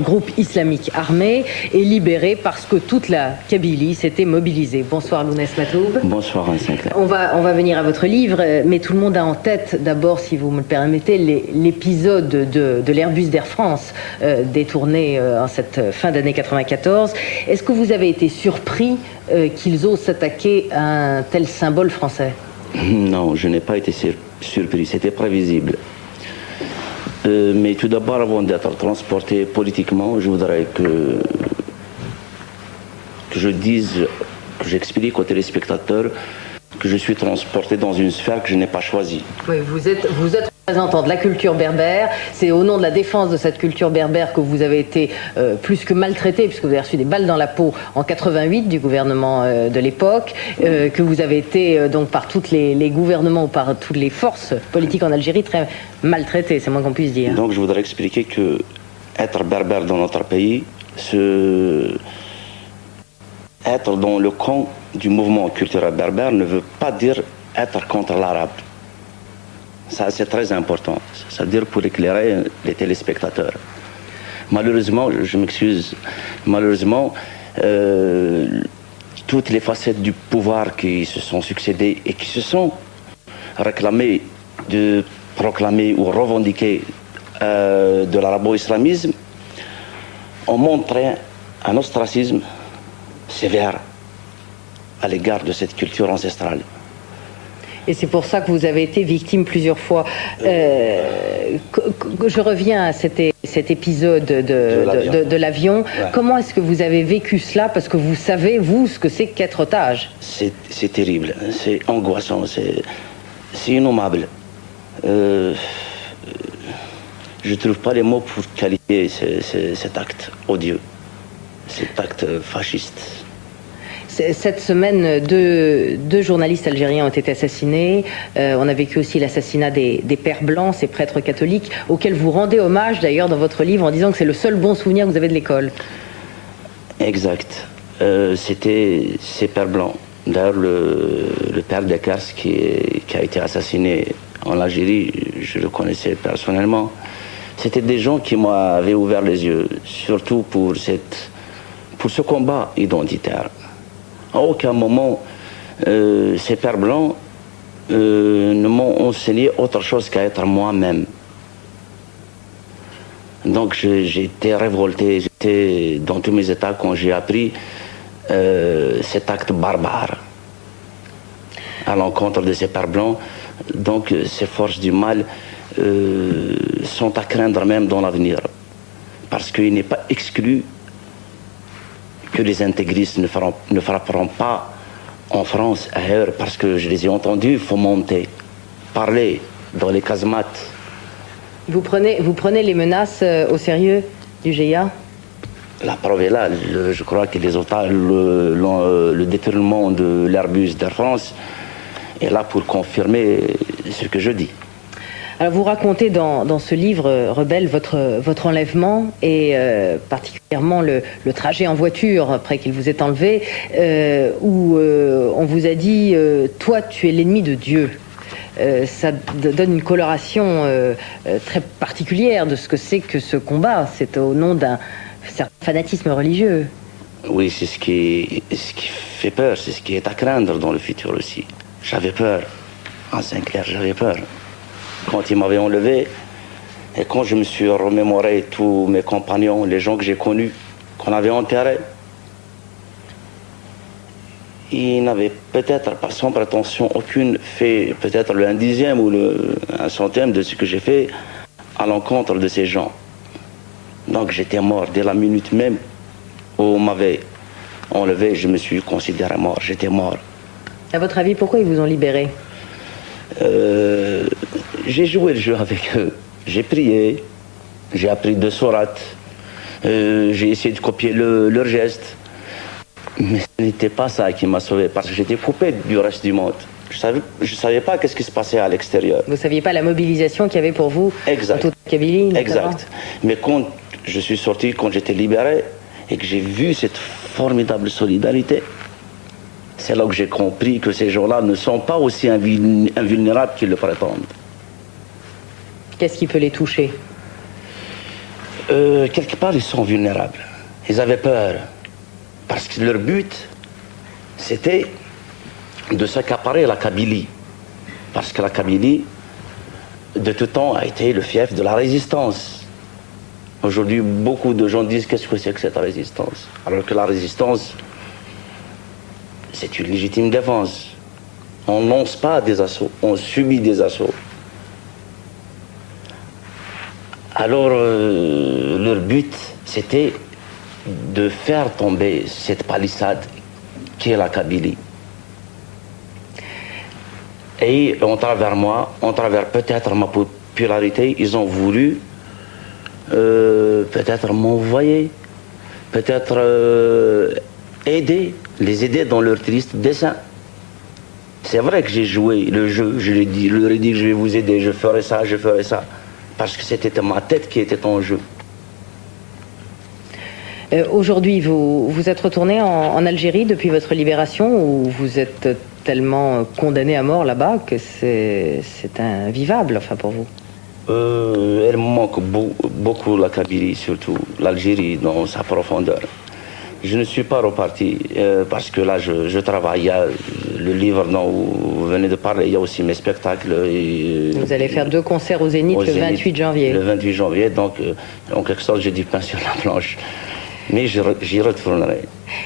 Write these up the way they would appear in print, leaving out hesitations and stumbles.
groupe islamique armé, et libéré parce que toute la Kabylie s'était mobilisée. Bonsoir Lounès Matoub. Bonsoir Anne Sinclair. On va venir à votre livre, mais tout le monde a en tête, d'abord, si vous me le permettez, l'épisode de l'Airbus d'Air France détourné en cette fin d'année 94. Est-ce que vous avez été surpris qu'ils osent s'attaquer à un tel symbole français? Non, je n'ai pas été surpris, c'était prévisible. Mais tout d'abord, avant d'être transporté politiquement, je voudrais que je dise, que j'explique aux téléspectateurs que je suis transporté dans une sphère que je n'ai pas choisie. Oui, vous êtes représentant de la culture berbère. C'est au nom de la défense de cette culture berbère que vous avez été plus que maltraité, puisque vous avez reçu des balles dans la peau en 88 du gouvernement de l'époque, que vous avez été donc par tous les gouvernements ou par toutes les forces politiques en Algérie très maltraité, c'est moins qu'on puisse dire. Donc je voudrais expliquer que être berbère dans notre pays, être dans le camp du mouvement culturel berbère ne veut pas dire être contre l'arabe. Ça, c'est très important. C'est-à-dire pour éclairer les téléspectateurs. Malheureusement, je m'excuse, malheureusement, toutes les facettes du pouvoir qui se sont succédées et qui se sont réclamées de proclamer ou revendiquer de l'arabo-islamisme ont montré un ostracisme sévère à l'égard de cette culture ancestrale. Et c'est pour ça que vous avez été victime plusieurs fois. Je reviens à cet épisode de l'avion. Ouais. Comment est-ce que vous avez vécu cela? Parce que vous savez, vous, ce que c'est qu'être otage. C'est terrible, c'est angoissant, c'est innommable. Je ne trouve pas les mots pour qualifier cet acte odieux, cet acte fasciste. Cette semaine, deux journalistes algériens ont été assassinés. On a vécu aussi l'assassinat des pères blancs, ces prêtres catholiques, auxquels vous rendez hommage d'ailleurs dans votre livre en disant que c'est le seul bon souvenir que vous avez de l'école. Exact. C'était ces pères blancs. D'ailleurs, le père Descartes qui a été assassiné en Algérie, je le connaissais personnellement. C'était des gens qui m'avaient ouvert les yeux, surtout pour ce combat identitaire. À aucun moment, ces pères blancs ne m'ont enseigné autre chose qu'à être moi-même. Donc j'étais révolté, j'étais dans tous mes états quand j'ai appris cet acte barbare à l'encontre de ces pères blancs. Donc ces forces du mal sont à craindre même dans l'avenir, parce qu'il n'est pas exclu que les intégristes ne frapperont pas en France, ailleurs, parce que je les ai entendus fomenter, parler dans les casemates. Vous prenez les menaces au sérieux du GIA? La preuve est là. Je crois que les otages, le détournement de l'Airbus d'Air France est là pour confirmer ce que je dis. Alors vous racontez dans ce livre, Rebelle, votre enlèvement et particulièrement le trajet en voiture après qu'il vous ait enlevé, où on vous a dit « Toi, tu es l'ennemi de Dieu ». Ça donne une coloration très particulière de ce que c'est que ce combat. C'est au nom d'un certain fanatisme religieux. Oui, c'est ce qui fait peur, c'est ce qui est à craindre dans le futur aussi. J'avais peur, en Sinclair, j'avais peur. Quand ils m'avaient enlevé, et quand je me suis remémoré tous mes compagnons, les gens que j'ai connus, qu'on avait enterrés, ils n'avaient peut-être, sans prétention aucune, fait peut-être le 1/10 ou le 1/100 de ce que j'ai fait à l'encontre de ces gens. Donc j'étais mort dès la minute même où on m'avait enlevé, je me suis considéré mort, j'étais mort. À votre avis, pourquoi ils vous ont libéré? J'ai joué le jeu avec eux, j'ai prié, j'ai appris 2 sourates, j'ai essayé de copier leurs gestes, mais ce n'était pas ça qui m'a sauvé, parce que j'étais coupé du reste du monde. Je savais pas qu'est-ce qui se passait à l'extérieur. Vous saviez pas la mobilisation qu'il y avait pour vous exact. dans toute la Kabylie? Exact. Mais quand je suis sorti, quand j'étais libéré, et que j'ai vu cette formidable solidarité, c'est là que j'ai compris que ces gens-là ne sont pas aussi invulnérables qu'ils le prétendent. Qu'est-ce qui peut les toucher? Quelque part, ils sont vulnérables. Ils avaient peur. Parce que leur but, c'était de s'accaparer la Kabylie. Parce que la Kabylie, de tout temps, a été le fief de la résistance. Aujourd'hui, beaucoup de gens disent qu'est-ce que c'est que cette résistance? Alors que la résistance, c'est une légitime défense. On ne lance pas des assauts, on subit des assauts. Alors, leur but, c'était de faire tomber cette palissade qui est la Kabylie. Et en travers moi, en travers peut-être ma popularité, ils ont voulu peut-être m'envoyer, peut-être les aider dans leur triste dessein. C'est vrai que j'ai joué le jeu, je leur ai dit que je vais vous aider, je ferai ça, parce que c'était ma tête qui était en jeu. Aujourd'hui, vous êtes retourné en Algérie depuis votre libération, ou vous êtes tellement condamné à mort là-bas que c'est invivable, enfin, pour vous? Elle me manque beaucoup, la Kabylie, surtout l'Algérie dans sa profondeur. Je ne suis pas reparti parce que là, je travaille. Il y a le livre dont vous venez de parler, il y a aussi mes spectacles. Vous allez faire 2 concerts au Zénith le 28 janvier. Le 28 janvier, donc en quelque sorte, j'ai du pain sur la planche. Mais j'y retournerai.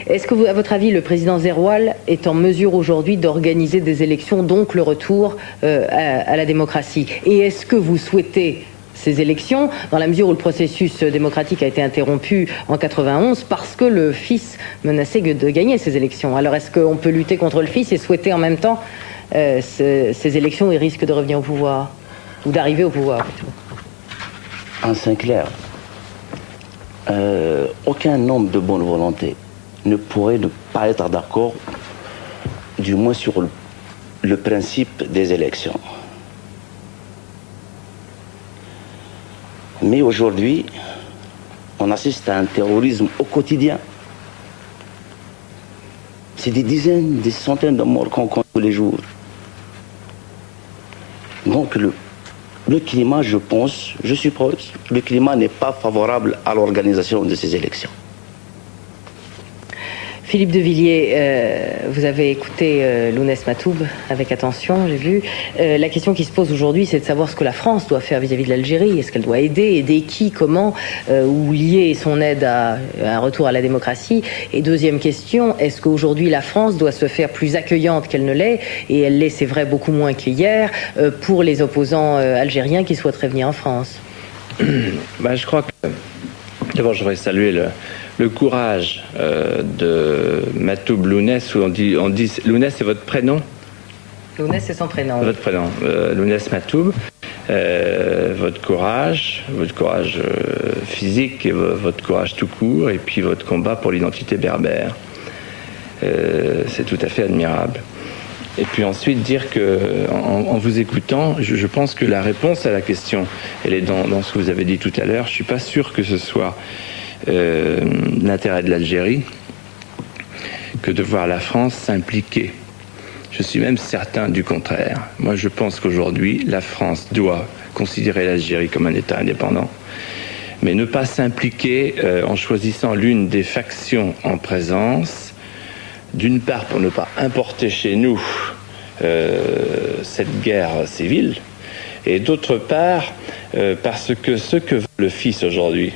Est-ce que, à votre avis, le président Zeroual est en mesure aujourd'hui d'organiser des élections, donc le retour à la démocratie? Et est-ce que vous souhaitez ces élections, dans la mesure où le processus démocratique a été interrompu en 91 parce que le fils menaçait de gagner ces élections? Alors est-ce qu'on peut lutter contre le fils et souhaiter en même temps ces élections et risque de revenir au pouvoir, ou d'arriver au pouvoir plutôt? En Sinclair, aucun homme de bonne volonté ne pourrait ne pas être d'accord, du moins sur le principe des élections. Mais aujourd'hui, on assiste à un terrorisme au quotidien. C'est des dizaines, des centaines de morts qu'on compte tous les jours. Donc le climat, je pense, je suppose, le climat n'est pas favorable à l'organisation de ces élections. Philippe de Villiers, vous avez écouté Lounès Matoub avec attention, j'ai vu. La question qui se pose aujourd'hui, c'est de savoir ce que la France doit faire vis-à-vis de l'Algérie. Est-ce qu'elle doit aider qui, comment, ou lier son aide à un retour à la démocratie? Et deuxième question, est-ce qu'aujourd'hui la France doit se faire plus accueillante qu'elle ne l'est? Et elle l'est, c'est vrai, beaucoup moins qu'hier, pour les opposants algériens qui souhaiteraient venir en France? Je crois que, d'abord, je voudrais saluer le courage de Matoub Lounès, où on dit Lounès, c'est votre prénom? Lounès, c'est son prénom. Votre prénom, Lounès Matoub. Votre courage physique, et votre courage tout court, et puis votre combat pour l'identité berbère. C'est tout à fait admirable. Et puis ensuite dire que, en vous écoutant, je pense que la réponse à la question, elle est dans ce que vous avez dit tout à l'heure. Je suis pas sûr que ce soit l'intérêt de l'Algérie que de voir la France s'impliquer. Je suis même certain du contraire. Moi, je pense qu'aujourd'hui, la France doit considérer l'Algérie comme un État indépendant, mais ne pas s'impliquer en choisissant l'une des factions en présence, d'une part pour ne pas importer chez nous cette guerre civile, et d'autre part parce que ce que veut le fils aujourd'hui,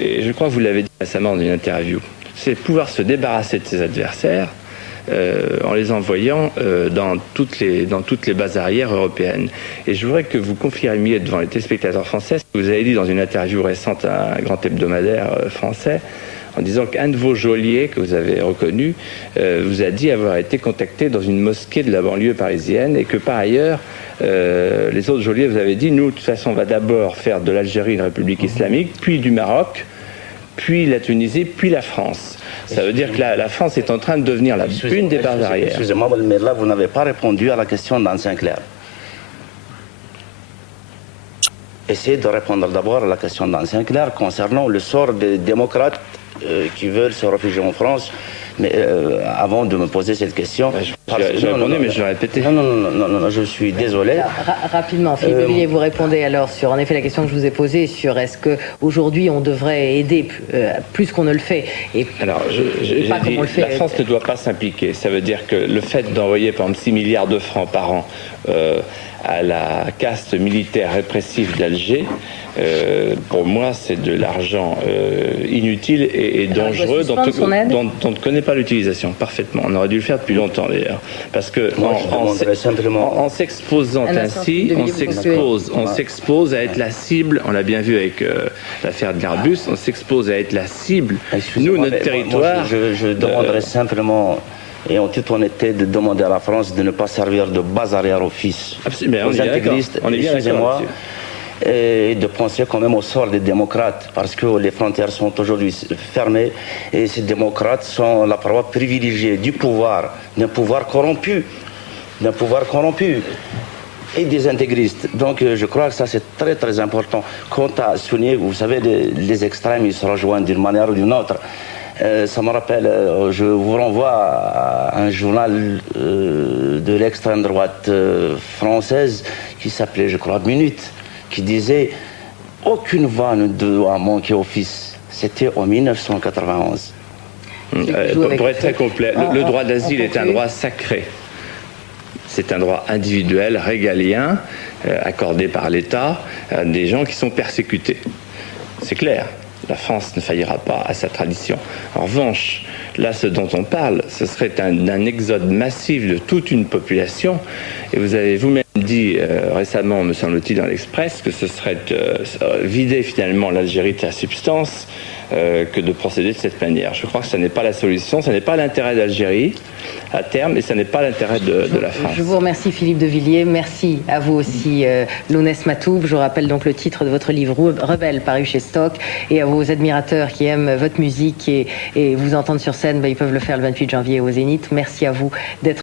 et je crois que vous l'avez dit récemment dans une interview, c'est pouvoir se débarrasser de ses adversaires en les envoyant dans toutes les bases arrières européennes. Et je voudrais que vous confirmiez devant les téléspectateurs français ce que vous avez dit dans une interview récente à un grand hebdomadaire français, en disant qu'un de vos geôliers, que vous avez reconnu, vous a dit avoir été contacté dans une mosquée de la banlieue parisienne, et que par ailleurs, les autres geôliers vous avez dit, nous, de toute façon, on va d'abord faire de l'Algérie une république islamique, puis du Maroc, puis la Tunisie, puis la France. Ça veut dire que la France est en train de devenir une des bases arrières. Excusez-moi, mais là, vous n'avez pas répondu à la question d'Anne Sinclair. Essayez de répondre d'abord à la question d'Anne Sinclair concernant le sort des démocrates qui veulent se réfugier en France, Mais avant de me poser cette question... J'ai répondu, mais je l'ai répété. Non, je suis désolé. Rapidement, Philippe de Villiers, vous répondez alors sur, en effet, la question que je vous ai posée sur est-ce qu'aujourd'hui on devrait aider plus qu'on ne le fait et alors, j'ai dit, la France ne doit pas s'impliquer. Ça veut dire que le fait d'envoyer, par exemple, 6 milliards de francs par an à la caste militaire répressive d'Alger, pour moi, c'est de l'argent inutile et dangereux dont on ne connaît pas l'utilisation parfaitement. On aurait dû le faire depuis longtemps, d'ailleurs. Parce que en s'exposant ainsi, on s'expose à être la cible, on l'a bien vu avec l'affaire de l'Airbus, on s'expose à être la cible. Nous, notre territoire... Je demanderais simplement... Et en toute honnêteté, de demander à la France de ne pas servir de base arrière au fils. Absolument, aux intégristes, excusez-moi, et de penser quand même au sort des démocrates, parce que les frontières sont aujourd'hui fermées, et ces démocrates sont la proie privilégiée du pouvoir, d'un pouvoir corrompu, et des intégristes. Donc je crois que ça c'est très très important. Quant à souligner, vous savez, les extrêmes, ils se rejoignent d'une manière ou d'une autre. Ça me rappelle, je vous renvoie à un journal de l'extrême droite française qui s'appelait, je crois, Minute, qui disait « Aucune voix ne doit manquer au fils ». C'était en 1991. Pour être très complet, le droit d'asile est un droit sacré. C'est un droit individuel, régalien, accordé par l'État à des gens qui sont persécutés. C'est clair. La France ne faillira pas à sa tradition. En revanche, là, ce dont on parle, ce serait un exode massif de toute une population. Et vous avez vous-même dit récemment, me semble-t-il, dans l'Express, que ce serait vider finalement l'Algérie de sa substance que de procéder de cette manière. Je crois que ce n'est pas la solution, ce n'est pas l'intérêt d'Algérie à terme, et ce n'est pas l'intérêt de la France. Je vous remercie Philippe de Villiers, merci à vous aussi Lounès Matoub. Je rappelle donc le titre de votre livre Rebelle, paru chez Stock, et à vos admirateurs qui aiment votre musique et vous entendre sur scène, ils peuvent le faire le 28 janvier au Zénith. Merci à vous d'être